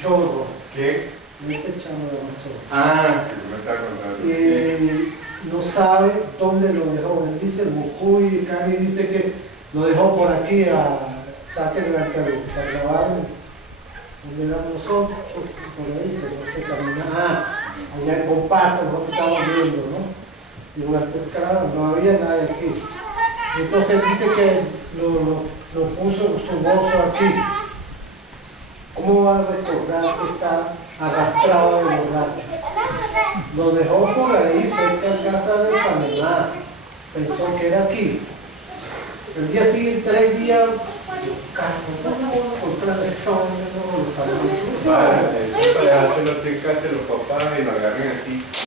chorro. ¿Qué? Este chamo de Amazon. Ah, que me está contando. Sí. No sabe dónde lo dejó. Él dice Mucuy, Cani dice que lo dejó por aquí a saque de la carnaval. Donde éramos nosotros, por ahí, que no sé caminar. Allá en Compasa, nosotros estábamos viendo, ¿no? Y durante escalada no había nadie aquí. Entonces él dice que lo puso en su bolso aquí. ¿Cómo va a recordar que está arrastrado de borracho? Lo dejó por ahí cerca de casa de Sanelá. Pensó que era aquí. El día siguiente, 3 días, ¿cómo voy a encontrar esa onda? No lo sabemos. Vale, eso para hacerlo así casi los papás y lo agarren así.